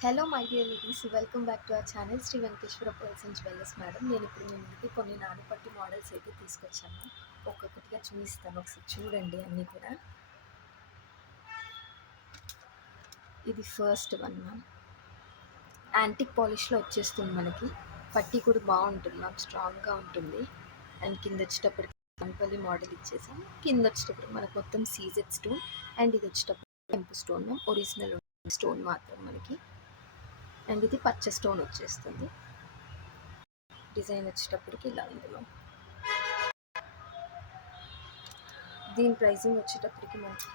Hello my dear ladies, welcome back to our channel Sri Venkateswara Pearls and Jewellers. Madam, నేను ఇప్పుడు మీ ముందుకి కొన్ని నానుపట్టి models అయితే తీసుకొచ్చాను. ఒక్కొక్కటిగా చూపిస్తాను, ఒకసారి చూడండి అన్నీ కూడా. ఇది ఫస్ట్ వన్ మ్యామ్. యాంటిక్ పాలిష్లో వచ్చేస్తుంది మనకి. పట్టి కూడా బాగుంటుంది మ్యామ్, స్ట్రాంగ్గా ఉంటుంది. అండ్ కింద వచ్చేటప్పటికి కంపల్లి మోడల్ ఇచ్చేసాం. కింద వచ్చేటప్పుడు మనకు మొత్తం సీజెడ్ స్టోన్, అండ్ ఇది వచ్చేటప్పుడు టెంపు స్టోన్ మ్యామ్, ఒరిజినల్ స్టోన్ మాత్రం మనకి. అండ్ ఇది పచ్చ స్టోన్ వచ్చేస్తుంది. డిజైన్ వచ్చేటప్పటికి ఇలా ఉంది మ్యామ్. దీని ప్రైసింగ్ వచ్చేటప్పటికి మనకి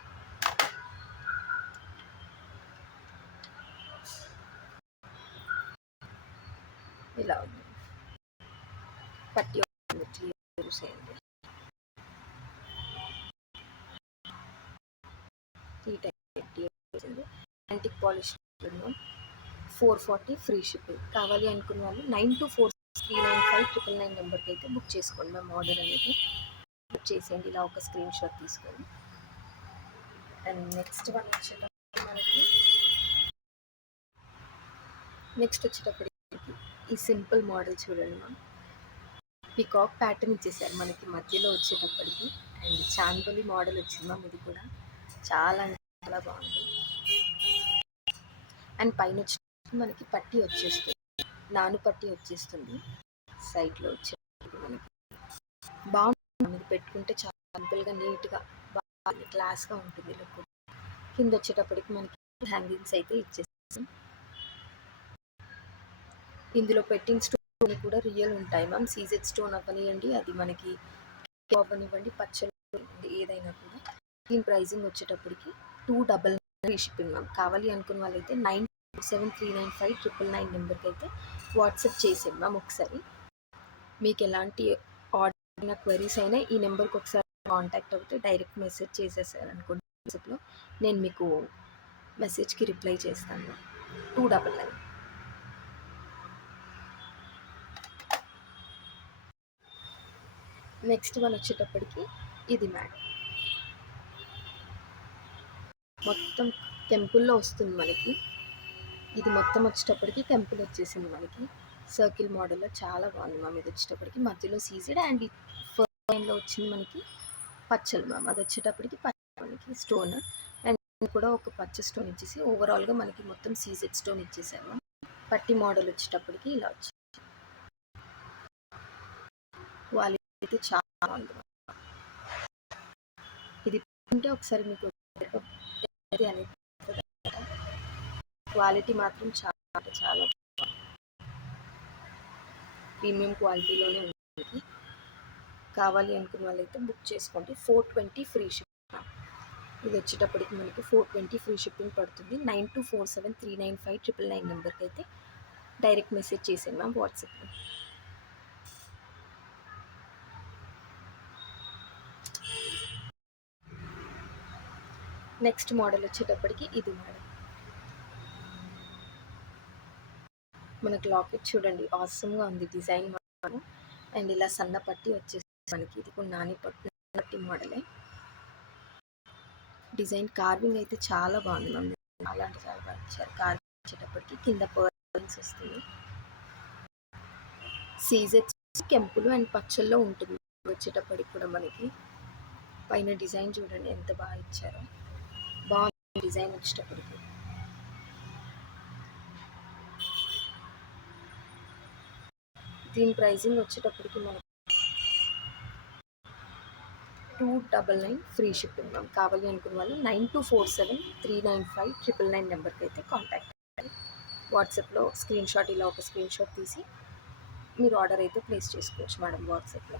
ఇలా ఉంది. పట్టి చేయండి. ఈ type antique polish 440 free shipping. కావాలి అనుకున్న వాళ్ళు 92439599 నెంబర్కి అయితే బుక్ చేసుకోండి మ్యామ్. ఆర్డర్ అనేది బుక్ చేసేయండి ఇలా ఒక స్క్రీన్ షాట్ తీసుకొని. అండ్ నెక్స్ట్ వన్ వచ్చేటప్పటికి మనకి ఈ సింపుల్ మోడల్ చూడండి మ్యామ్. పికాక్ ప్యాటర్న్ ఇచ్చేసారు మనకి మధ్యలో వచ్చేటప్పటికి. అండ్ చాందోలి మోడల్ వచ్చింది మ్యామ్. ఇది కూడా చాలా చాలా బాగుంది. అండ్ పైన వచ్చి మనకి పట్టి వచ్చేస్తుంది, నాను పట్టి వచ్చేస్తుంది. సైడ్లో వచ్చేటప్పుడు మనకి బాగుంటుంది. ఇది పెట్టుకుంటే చాలా సింపుల్గా నీట్గా బాగా క్లాస్గా ఉంటుంది లుక్. కింద వచ్చేటప్పటికి మనకి హ్యాంగింగ్స్ అయితే ఇచ్చేస్తాం. ఇందులో పెట్టిన స్టోన్ కూడా రియల్ ఉంటాయి మ్యామ్. సీజెడ్ స్టోన్ అవ్వనివ్వండి, అది మనకి అవ్వనివ్వండి, పచ్చడి ఏదైనా కూడా. దీని ప్రైజింగ్ వచ్చేటప్పటికి 299 షిప్పింగ్ మ్యామ్. కావాలి అనుకున్న వాళ్ళైతే 92739599 నెంబర్కి అయితే వాట్సాప్ చేసేది మ్యామ్. ఒకసారి మీకు ఎలాంటి ఆర్డర్ క్వరీస్ అయినా ఈ నెంబర్కి ఒకసారి కాంటాక్ట్ అవుతే డైరెక్ట్ మెసేజ్ చేసేసారు అనుకోండి వాట్సాప్లో, నేను మీకు మెసేజ్కి రిప్లై చేస్తాను. 299. నెక్స్ట్ వన్ వచ్చేటప్పటికి ఇది మ్యామ్. మొత్తం టెంపుల్లో వస్తుంది మనకి. ఇది మొత్తం వచ్చేటప్పటికి టెంపుల్ వచ్చేసింది మనకి. సర్కిల్ మోడల్లో చాలా బాగుంది మ్యామ్. ఇది వచ్చేటప్పటికి మధ్యలో సీజెడ్, అండ్ ఫస్ట్ లైన్లో వచ్చింది మనకి పచ్చలు మ్యామ్. అది వచ్చేటప్పటికి మనకి స్టోన్, అండ్ కూడా ఒక పచ్చ స్టోన్ ఇచ్చేసి ఓవరాల్గా మనకి మొత్తం సీజెడ్ స్టోన్ ఇచ్చేసాము. పట్టి మోడల్ వచ్చేటప్పటికి ఇలా వచ్చింది. క్వాలిటీ అయితే చాలా బాగుంది. ఇది ఉంటే ఒకసారి మీకు క్వాలిటీ మాత్రం చాలా చాలా ప్రీమియం క్వాలిటీలోనే ఉంది. కావాలి అనుకున్న వాళ్ళైతే బుక్ చేసుకోండి. 420 ఫ్రీ షిప్పింగ్. ఇది వచ్చేటప్పటికి మనకి 420 ఫ్రీ షిప్పింగ్ పడుతుంది. 9247395999 నెంబర్కి అయితే డైరెక్ట్ మెసేజ్ చేసాను మ్యామ్ వాట్సాప్లో. నెక్స్ట్ మోడల్ వచ్చేటప్పటికి ఇది మోడల్. మనకి లాకెట్ చూడండి, ఆసమ్గా ఉంది డిజైన్. అండ్ ఇలా సన్న పట్టి వచ్చేసి మనకి ఇది కూడా పట్టి మోడలే. డిజైన్ కార్వింగ్ అయితే చాలా బాగుంది మ్యామ్. చాలా అంటే చాలా బాగా ఇచ్చారు. కార్వింగ్ వచ్చేటప్పటికి కింద పర్ల్స్ వస్తుంది. సీజెడ్ కెంపులు అండ్ పచ్చల్లో ఉంటుంది వచ్చేటప్పటికి కూడా మనకి. పైన డిజైన్ చూడండి ఎంత బాగా ఇచ్చారో. బాగుంది డిజైన్ వచ్చేటప్పటికి. దీని ప్రైజింగ్ వచ్చేటప్పటికి మనకి 299 ఫ్రీ షిప్పింగ్ మ్యామ్. కావాలి అనుకున్న వాళ్ళు 9247395999 నెంబర్కి అయితే కాంటాక్ట్ అవ్వండి. వాట్సాప్లో స్క్రీన్ షాట్, ఇలా ఒక స్క్రీన్ షాట్ తీసి మీరు ఆర్డర్ అయితే ప్లేస్ చేసుకోవచ్చు మేడం వాట్సాప్లో.